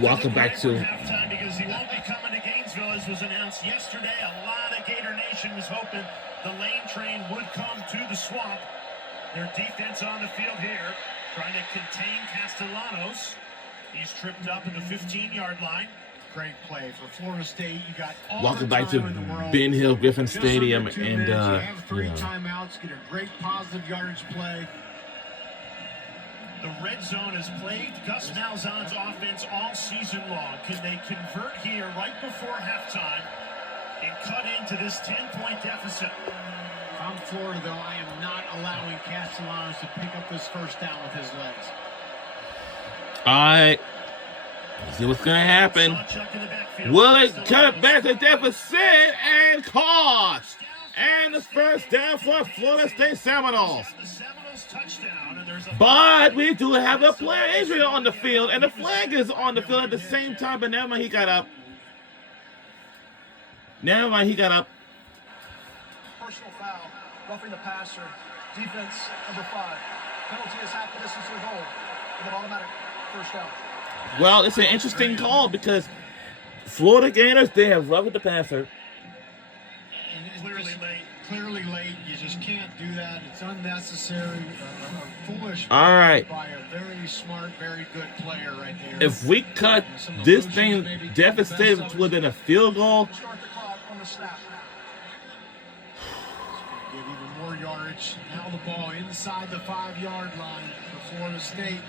Welcome back to halftime because he won't be coming to Gainesville, as was announced yesterday. A lot of Gator Nation was hoping the lane train would come to the swamp. Their defense on the field here, trying to contain Castellanos. He's tripped up at the 15-yard line. Great play for Florida State. You got all welcome the back to time in the world. Ben Hill Griffin Just Stadium, under 2 and minutes, you have three you know. timeouts. Get a great positive yardage play. The red zone has plagued Gus Malzahn's offense all season long. Can they convert here right before halftime and cut into this 10-point deficit? If I'm Florida, though, I am not allowing Castellanos to pick up this first down with his legs. All right. Let's see what's going to happen. Will it cut back the deficit and cost? And the first down for Florida State Seminoles. But we do have a player injury on the field, and the flag is on the field at the same time, but never mind, he got up. Never mind, he got up. Personal foul, roughing the passer, defense number 5. Penalty is half the distance to the goal, with an automatic first down. Well, it's an interesting call because Florida Gators, they have roughed the passer. And it's clearly late. You just can't do that. It's unnecessary. A foolish All right. by a very smart, very good player right there. If we cut this thing deficit within a field goal, Start the clock on the snap. Give even more yardage. Now the ball inside the 5-yard line for Florida State.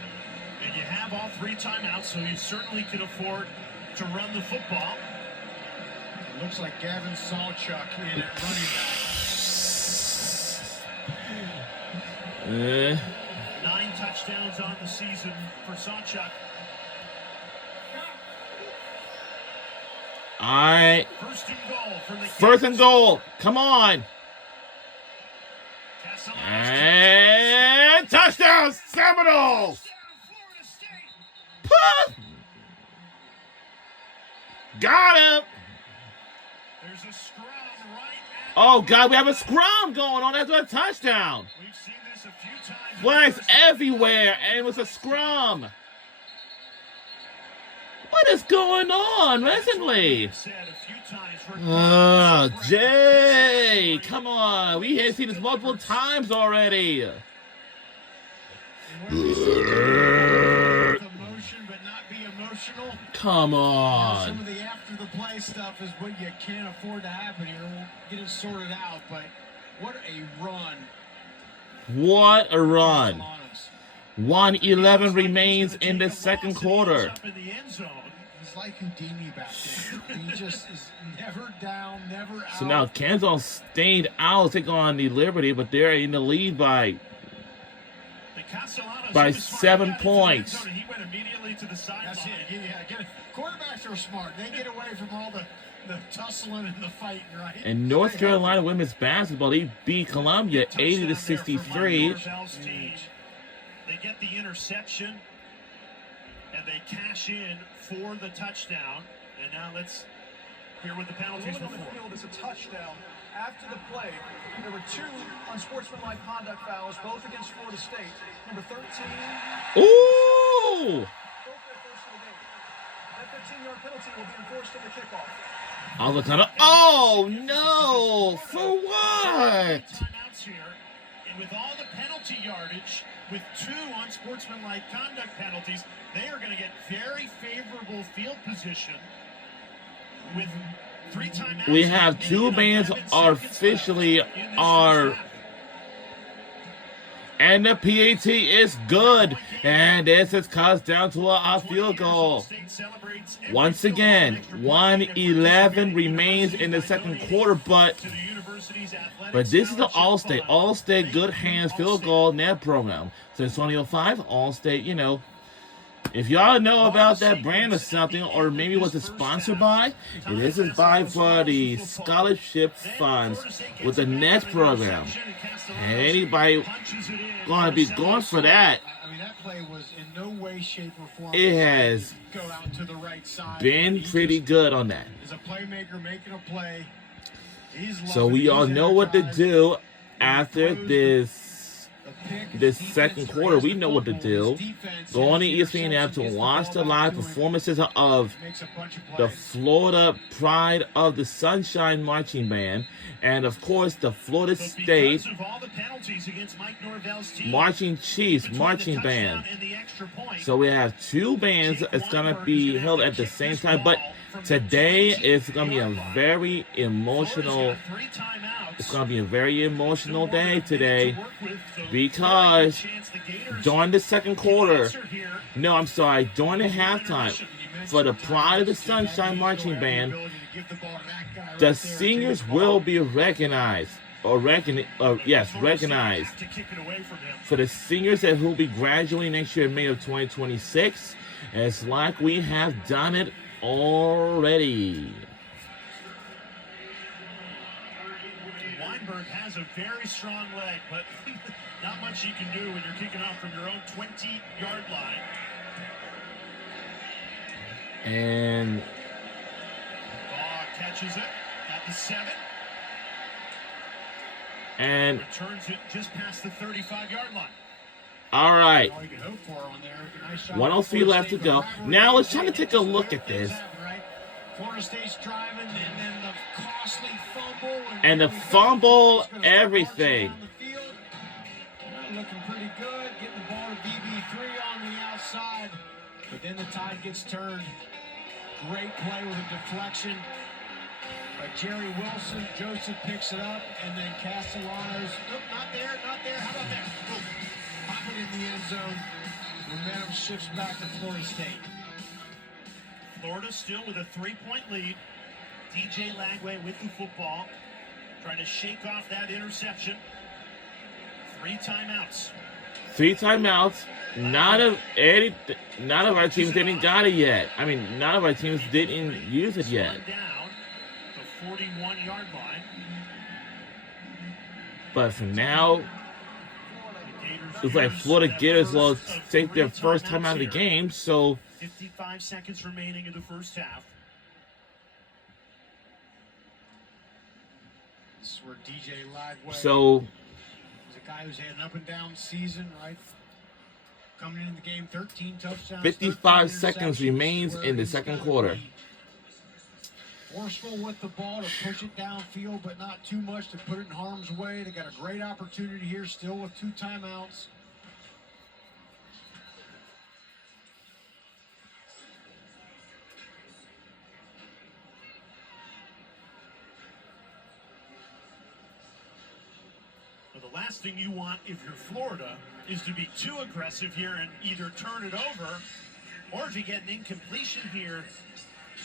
And you have all 3 timeouts, so you certainly can afford to run the football. It looks like Gavin Sawchuk in at running back. 9 touchdowns on the season for Sawchuk. all right. First and goal from the First and goal. Come on. Castellanos. And touchdown, Seminoles. Got him. There's a scrum right at Oh, God, we have a scrum going on. That's a touchdown. We've seen this a few times. Flags everywhere, and it was a scrum. What is going on recently? Said a few times for Oh, Jay, come on. We have seen this multiple times already. And when we see with emotion but not be emotional. Come Some on. of the after the play stuff is what you can't afford to happen here. We'll get it sorted out, but what a run. What a run. Castellanos. 1:11 remains in the second quarter. Up in the end zone. He's like Houdini back there. He just is never down, never out. So now Kansas stayed out, take on the Liberty, but they're in the lead by The Castellanos, By he was smart. 7 He got into the end points. zone and He went immediately to the sideline. That's it. Yeah, get it. Quarterbacks are smart. They get away from all the tussling and the fighting, right? and North Carolina women's basketball. They beat Columbia 80-63. They get the interception, and they cash in for the touchdown. And now let's hear what the penalties Ruling were on the for. field is a touchdown. After the play, there were 2 unsportsmanlike conduct fouls, both against Florida State. Number 13, Ooh! both their first of the game. That 15-yard penalty will be enforced in the kickoff. All the time. Oh no! For what? Timeouts here, and with all the penalty yardage, with 2 unsportsmanlike conduct penalties, they are going to get very favorable field position. With 3 timeouts, We have 2 bands are officially are, and the PAT is good, and this is cuts down to a field goal. Once again, 1:11 remains in the second quarter, but this is the All-State good hands field goal net program. So it's 2005 All-State, you know. If y'all know about that brand or something, or maybe was it sponsored by, this is by for the scholarship funds with the NET program. And anybody gonna be going for that, I mean, that play was in no way, shape, or form. it has Go out to the right side. been He pretty just good on that. is a playmaker making a play. He's So loving it. we all He's know what to energized. do after this this second quarter. We know what to do. Go on the ESPN app to watch the live performances of the Florida Pride of the Sunshine Marching Band, and of course the Florida State Marching Chiefs Marching Band. So we have two bands that's gonna be held at the same time, but today is gonna be a very emotional. It's gonna be a very emotional day today because during the second quarter, during the halftime for the Pride of the Sunshine Marching Band, the seniors will be recognized. Recognized. For the seniors that will be graduating next year in May of 2026, it's like we have done it already. Weinberg has a very strong leg, but not much you can do when you're kicking off from your own 20-yard line. And Baugh catches it at the 7. And returns it just past the 35-yard line. All right. 103 left to go. Now let's try to take a look at this. Florida State's driving, and then the costly fumble. And the fumble, everything. Looking pretty good. Getting the ball to BB3 on the outside. But then the tide gets turned. Great play with a deflection by Jerry Wilson. Joseph picks it up, and then Castellanos. Nope, not there. How about that? Boom. Pop it in the end zone. Momentum shifts back to Florida State. Florida still with a 3-point lead. DJ Lagway with the football, trying to shake off that interception. 3 timeouts. None of our teams didn't got it yet. I mean, none of our teams didn't use it yet. Down the 41-yard line. But for now, it's like Florida Gators will take their first time out of the game. So 55 seconds remaining in the first half. This is where DJ Lagway. So he's a guy who's had an up and down season, right? Coming into the game, 13 touchdowns. 55 seconds remains in the second quarter. Forceful with the ball to push it downfield, but not too much to put it in harm's way. They got a great opportunity here, still with 2 timeouts. Well, the last thing you want if you're Florida is to be too aggressive here and either turn it over, or if you get an incompletion here,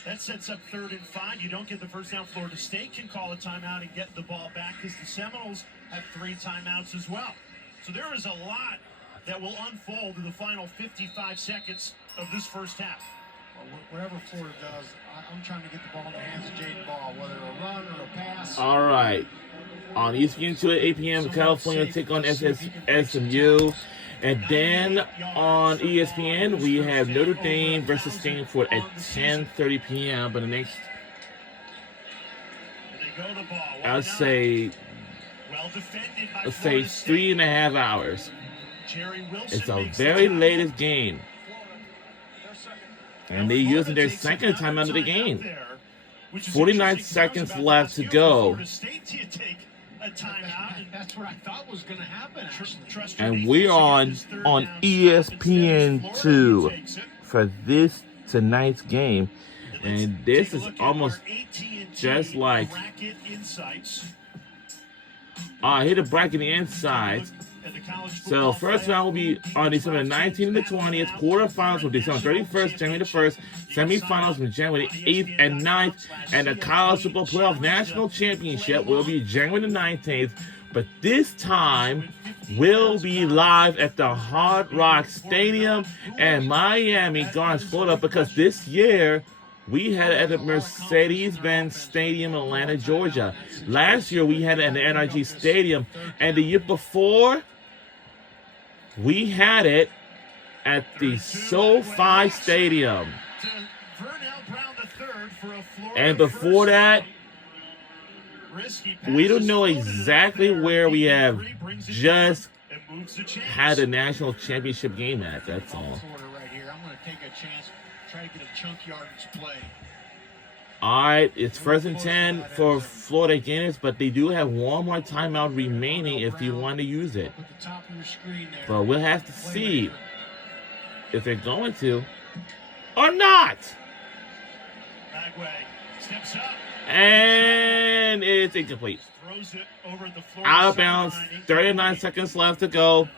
that sets up 3rd and 5. You don't get the first down. Florida State can call a timeout and get the ball back because the Seminoles have 3 timeouts as well. So there is a lot that will unfold in the final 55 seconds of this first half. Well, whatever Florida does, I'm trying to get the ball in the hands of Jaden Baugh, whether a run or a pass. all right. On ESPN2 at 8 p.m., California take on SMU. And then on ESPN, we have Notre Dame versus Stanford at 10:30 p.m. But the next, I'd say 3.5 hours. It's a very latest game. And they're using their second time out of the game. 49 seconds left to go. That's what I thought was going to happen. And we're on ESPN2 for this tonight's game. And this is almost just like hit a bracket the insides. So first round will be on December 19th and the 20th. Quarterfinals from December 31st, January the 1st. Semifinals from January 8th and 9th. And the College Football Playoff National Championship will be January the 19th. But this time will be live at the Hard Rock Stadium in Miami, Gardens, Florida, because this year we had it at the Mercedes-Benz Stadium in Atlanta, Georgia. Last year we had it at the NRG Stadium, and the year before we had it at the SoFi Stadium. And before that, we don't know exactly where we have just It moves the chains. had a national championship game at. That's all. Florida right here. I'm going to take a chance, try to get a chunk yardage play. All right, it's 1st and 10 for Florida Gators, but they do have one more timeout remaining if you want to use it. Up at the top of your screen there. But we'll have to see if they're going to or not. Bagway steps up. And it's incomplete. Throws it over the Florida Out of bounds, sideline. 39 seconds left to go.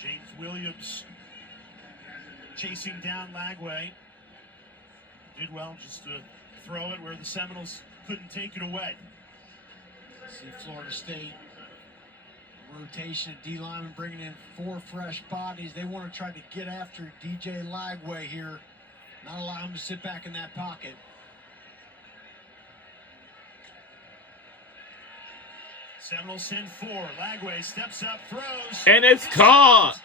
James Williams chasing down Lagway. Did well just to throw it where the Seminoles couldn't take it away. See Florida State rotation, D lineman bringing in 4 fresh bodies. They want to try to get after DJ Lagway here, not allow him to sit back in that pocket. Seminoles send 4. Lagway steps up, throws. And it's caught.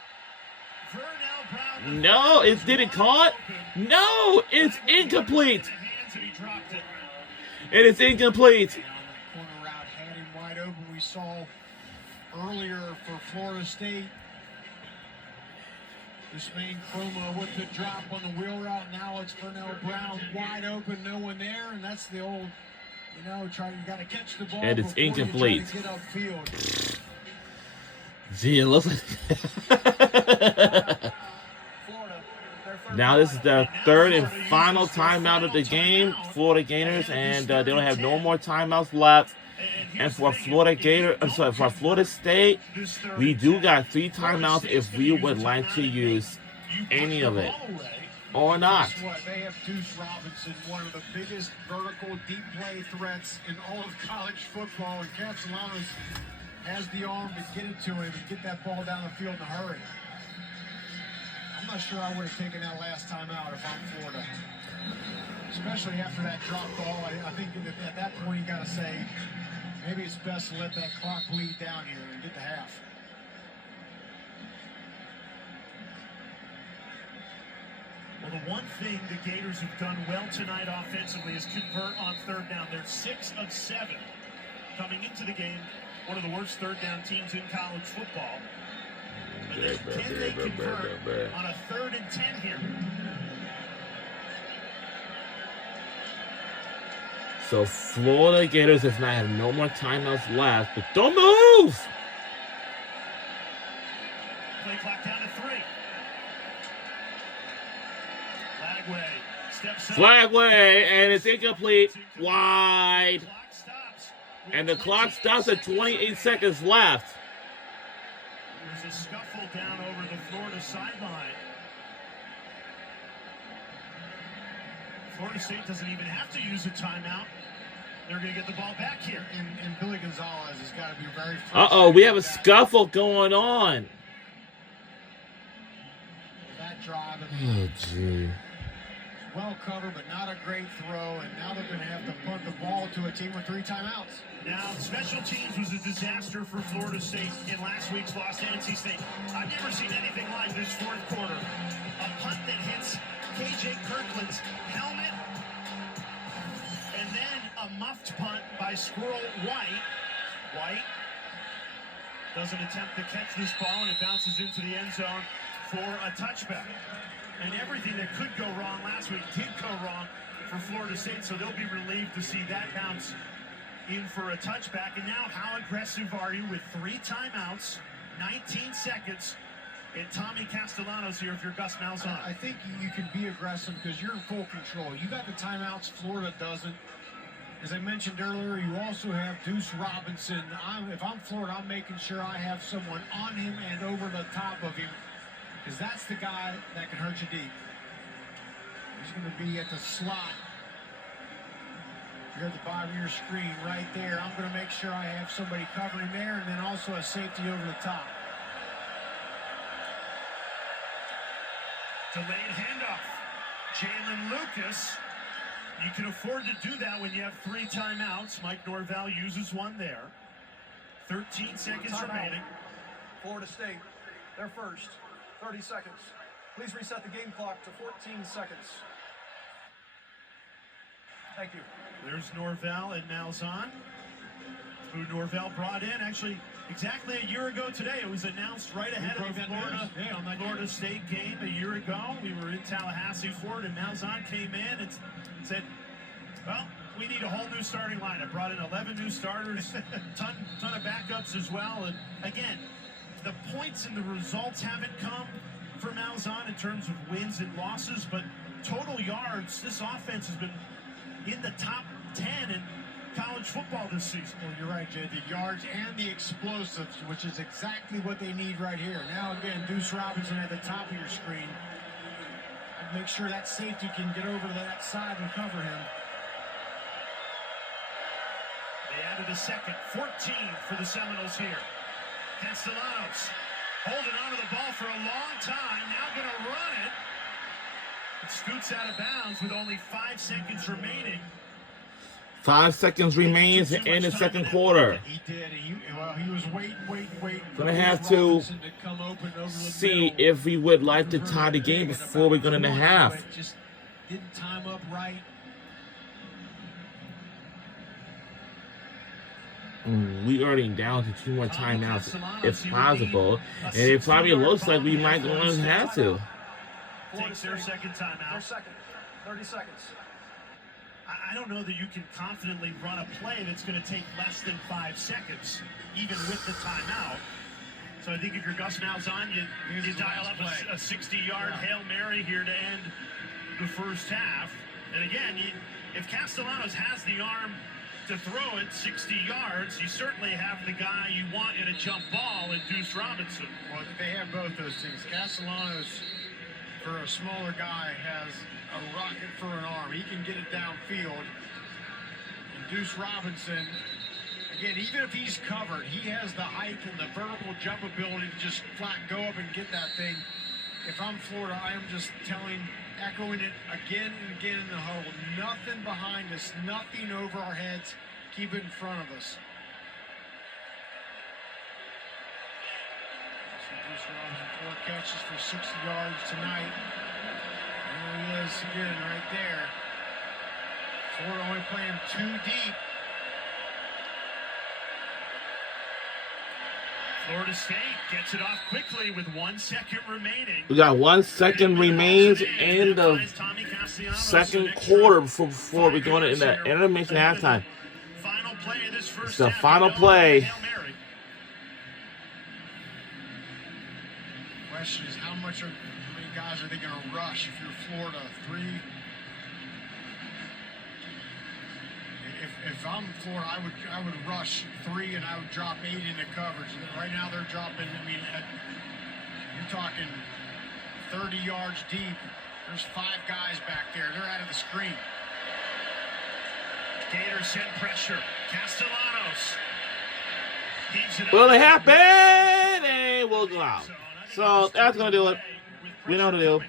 Vernell Brown. No, it didn't caught. No, it's incomplete. In the hands and he dropped it. It is incomplete. Down that corner route, had him wide open. We saw earlier for Florida State. Usman Chroma with the drop on the wheel route. Now it's Vernell Brown wide open, no one there, and that's the old, you got to catch the ball. And it's before you try to incomplete. Get upfield. Gee, it looks like. Florida, their third Now this is the Now 3rd and Florida final uses their timeout of the final game. timeout. Florida Gators, And and they don't have no 10. more timeouts left. And And here's for the thing, Florida if you Gator, I'm don't sorry, for convert Florida State, this third we and do 10, got 3 Florida timeouts State's if gonna we use would a like to timeout. use You any push of the it ball away. or not. Guess what? They have Deuce Robinson, one of the biggest vertical deep play threats in all of college football, and Castellanos has the arm to get it to him and get that ball down the field in a hurry. I'm not sure I would have taken that last time out if I'm Florida. Especially after that drop ball. I think at that point you got to say, maybe it's best to let that clock bleed down here and get the half. Well, the one thing the Gators have done well tonight offensively is convert on 3rd down. They're 6 of 7 coming into the game. One of the worst 3rd down teams in college football. And then can they convert on a 3rd and 10 here? So Florida Gators does not have no more timeouts left, but don't move. Play clock down to 3. Lagway steps up. Flagway, and it's incomplete. Wide. Clock stops. And the clock stops at 28 seconds left. There's a scuffle down over the Florida sideline. Florida State doesn't even have to use a timeout. They're going to get the ball back here. And Billy Gonzalez has got to be very Uh-oh, we have a frustrated scuffle going on. with that drive. Oh, gee. Well covered, but not a great throw. And now they're going to have to punt the ball to a team with 3 timeouts. Now, special teams was a disaster for Florida State in last week's loss to NC State. I've never seen anything like this 4th quarter. A punt that hits KJ Kirkland's helmet, and then a muffed punt by Squirrel White. White doesn't attempt to catch this ball, and it bounces into the end zone for a touchback. And everything that could go wrong last week did go wrong for Florida State, so they'll be relieved to see that bounce in for a touchback. And now, how aggressive are you with 3 timeouts, 19 seconds, and Tommy Castellanos here if you're Gus Malzahn? I think you can be aggressive because you're in full control. You got the timeouts, Florida doesn't. As I mentioned earlier, you also have Deuce Robinson. If I'm Florida, I'm making sure I have someone on him and over the top of him, because that's the guy that can hurt you deep. He's going to be at the slot. You're at the bottom of your screen right there. I'm going to make sure I have somebody covering there, and then also a safety over the top. Delayed handoff. Jalen Lucas. You can afford to do that when you have 3 timeouts. Mike Norvell uses one there. 13 seconds Timeout. remaining. Florida State, they're first. 30 seconds. Please reset the game clock to 14 seconds. Thank you. There's Norvell and Malzahn. who Norvell brought in actually exactly a year ago today. It was announced right ahead of the Florida State game a year ago. We were in Tallahassee for it, and Malzahn came in and said, well, we need a whole new starting lineup. Brought in 11 new starters, ton of backups as well. And again, the points and the results haven't come for Malzahn in terms of wins and losses, but total yards, this offense has been in the top 10 in college football this season. Well, you're right, Jay. The yards and the explosives, which is exactly what they need right here. Now, again, Deuce Robinson at the top of your screen. Make sure that safety can get over to that side and cover him. They added a second, 14 for the Seminoles here. Castellanos holding on to the ball for a long time, now going to run it. It scoots out of bounds with only 5 seconds remaining. 5 seconds remains in the second quarter. He did. He was waiting. Gonna have to see if we would like to tie the game before we go into half. Just didn't time up right. We already down to 2 more timeouts if possible, and it probably looks like we might go on and have to. Takes their second timeout. Their second. 30 seconds. I don't know that you can confidently run a play that's going to take less than 5 seconds, even with the timeout. So I think if you're Gus Malzahn, you dial up a 60-yard Hail Mary here to end the first half. And again, if Castellanos has the arm to throw it 60 yards, you certainly have the guy you want in a jump ball in Deuce Robinson. Well, they have both those things. Castellanos, for a smaller guy, has a rocket for an arm. He can get it downfield. And Deuce Robinson, again, even if he's covered, he has the height and the vertical jump ability to just flat go up and get that thing. If I'm Florida, I am just echoing it again and again in the huddle. Nothing behind us, nothing over our heads. Keep it in front of us. So Deuce Robinson, 4 catches for 60 yards tonight. There he is again right there. Florida only playing 2 deep. Florida State gets it off quickly with 1 second remaining. We got 1 second remains in the second quarter before we go into the intermission halftime. Final play of this first It's the half. final play. Hail Mary. Question is how many guys are they going to rush if you're Florida? 3. If I'm Florida, I would rush 3 and I would drop 8 into coverage. Right now they're dropping. I mean, you're talking 30 yards deep. There's 5 guys back there. They're out of the screen. Gators send pressure. Castellanos. Will it happen? And we'll go out. So that's going to do it. We know what to do.